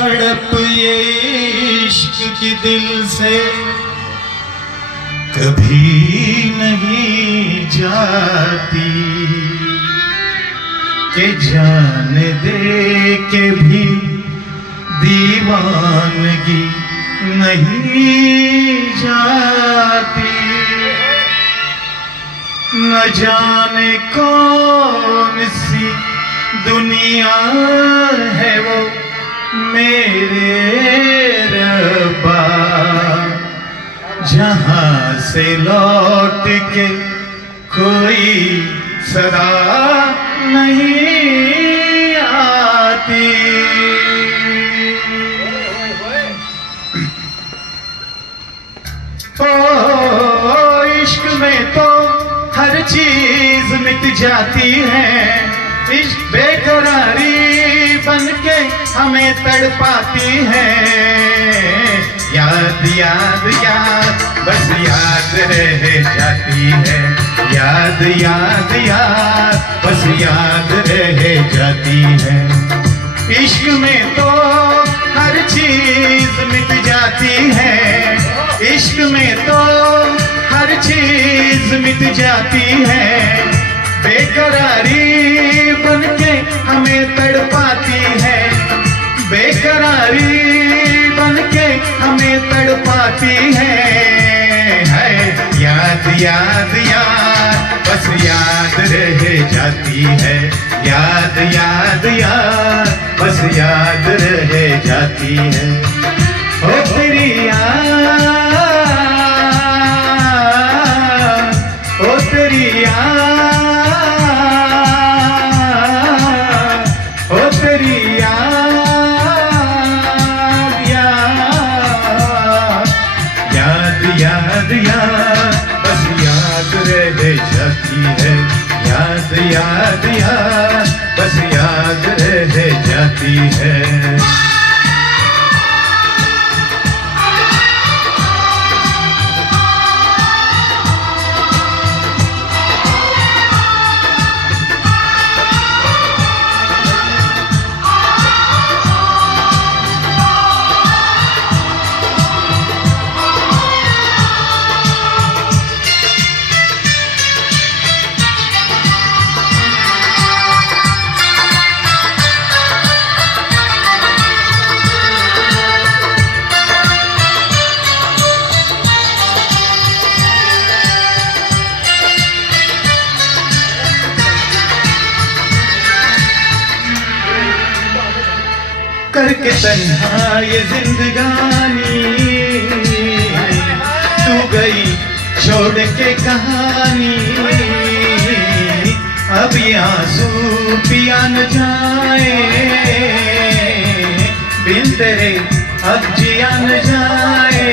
तड़प ये इश्क की दिल से कभी नहीं जाती कि जान दे के भी दीवानगी नहीं जाती। न जाने कौन सी दुनिया है वो मेरे रब्बा, जहां से लौट के कोई सदा नहीं आती। ओ इश्क में तो हर चीज मिट जाती है, इश्क बेकरारी बन के हमें तड़पाती है। याद याद याद बस याद रह जाती है, याद याद याद बस याद रह जाती है। इश्क में तो हर चीज मिट जाती है, इश्क में तो हर चीज मिट जाती है। बेकरारी बन के हमें तड़पाती है, बेकरारी बन के हमें तड़पाती है। याद याद याद बस याद रह जाती है, याद याद याद बस याद रह जाती है। ओ तेरी याद, ओ तेरी याद, ओ तेरी याद याद याद याद बस याद रह जाती है, याद याद याद बस याद रह जाती है। करके तन्हा ये जिंदगानी तू गई छोड़ के कहानी, अब ये आंसू पिया न जाए बिन तेरे अब जिया न जाए।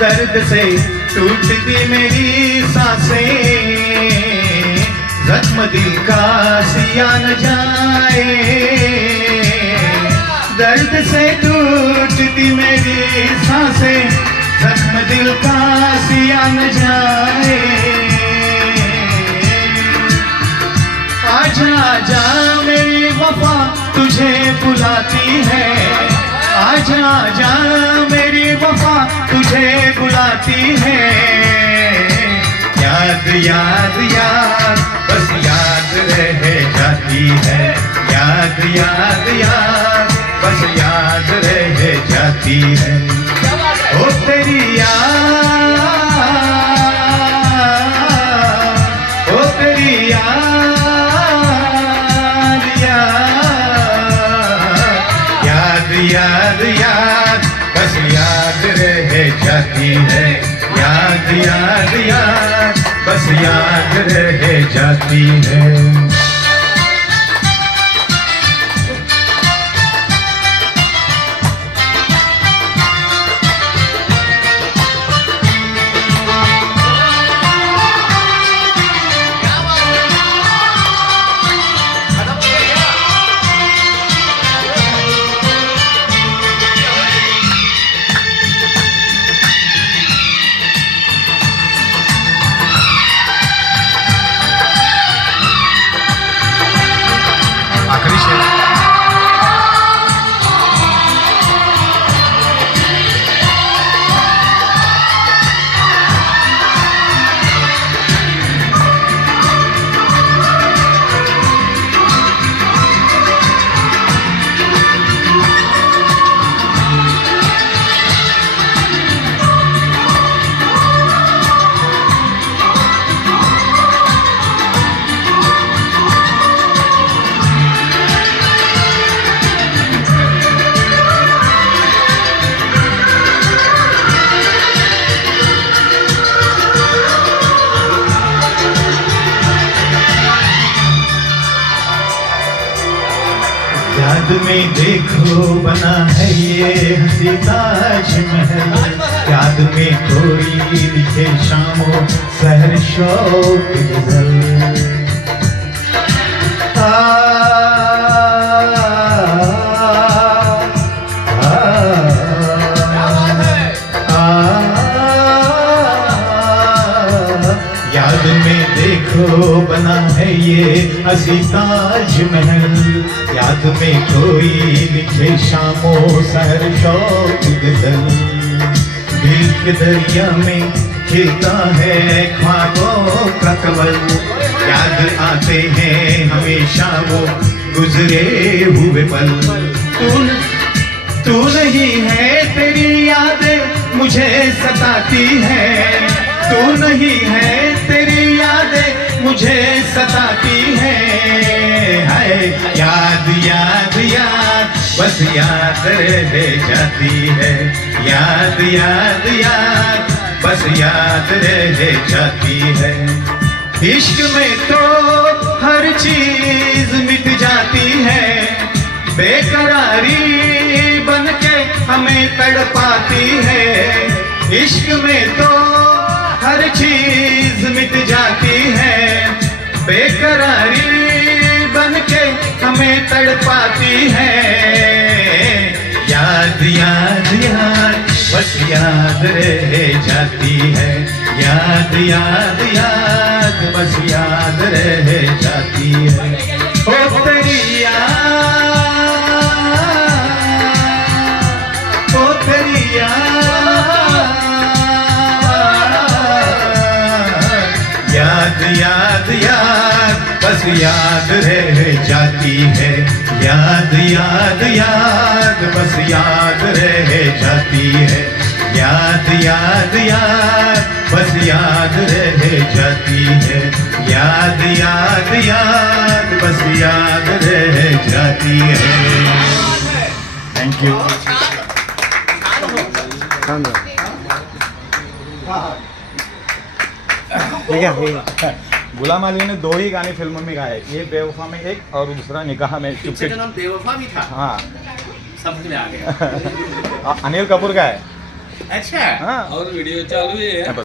दर्द से टूटती मेरी सांसें, जख्म दिल का सिया न जाए। दर्द से टूटती मेरी सांसें, जख्म दिल का सिया न जाए। आजा आजा मेरी वफा तुझे बुलाती है, आजा आजा मेरी वफा तुझे बुलाती है। याद याद याद बस याद रह जाती है, याद याद याद बस याद रह जाती है। ओ तेरी याद, ओ तेरी याद याद याद याद बस याद रह जाती है, याद याद याद बस याद रह जाती है। में देखो बना है ये हंसी ताजमहल, याद में कोई लिखे शामों सहर शौक गजल। याद में देखो बना है ये हंसी ताजमहल, याद में कोई लिखे शामों सहर शौक गजल। दिल के दरिया में खिलता है ख्वाबों का कमल, याद आते हैं हमेशा वो गुजरे हुए पल। तू नहीं है तेरी यादें मुझे सताती है, तू नहीं है तेरी यादें मुझे सताती है। याद याद याद बस याद रह जाती है, याद याद याद बस याद रह जाती है। इश्क में तो हर चीज मिट जाती है, बेकरारी बनके हमें तड़पाती है। इश्क में तो हर चीज मिट जाती है, बेकरारी बनके हमें तड़पाती है। याद याद याद बस याद रह जाती है, याद याद याद बस याद रह जाती है। ओ तेरी याद, ओ तेरी याद याद याद बस याद रह जाती है, याद याद याद बस याद रह जाती है। याद याद याद बस याद रह जाती है, याद याद याद बस याद रह जाती है। Thank you. ठीक है। गुलाम अली ने 2 ही गाने फिल्म में गाए, एक बेवफा में एक और दूसरा निकाह में। पिक्चर का नाम बेवफा भी था। हाँ समझ में आ गया। अनिल कपूर का है। अच्छा। हाँ और वीडियो चालू है।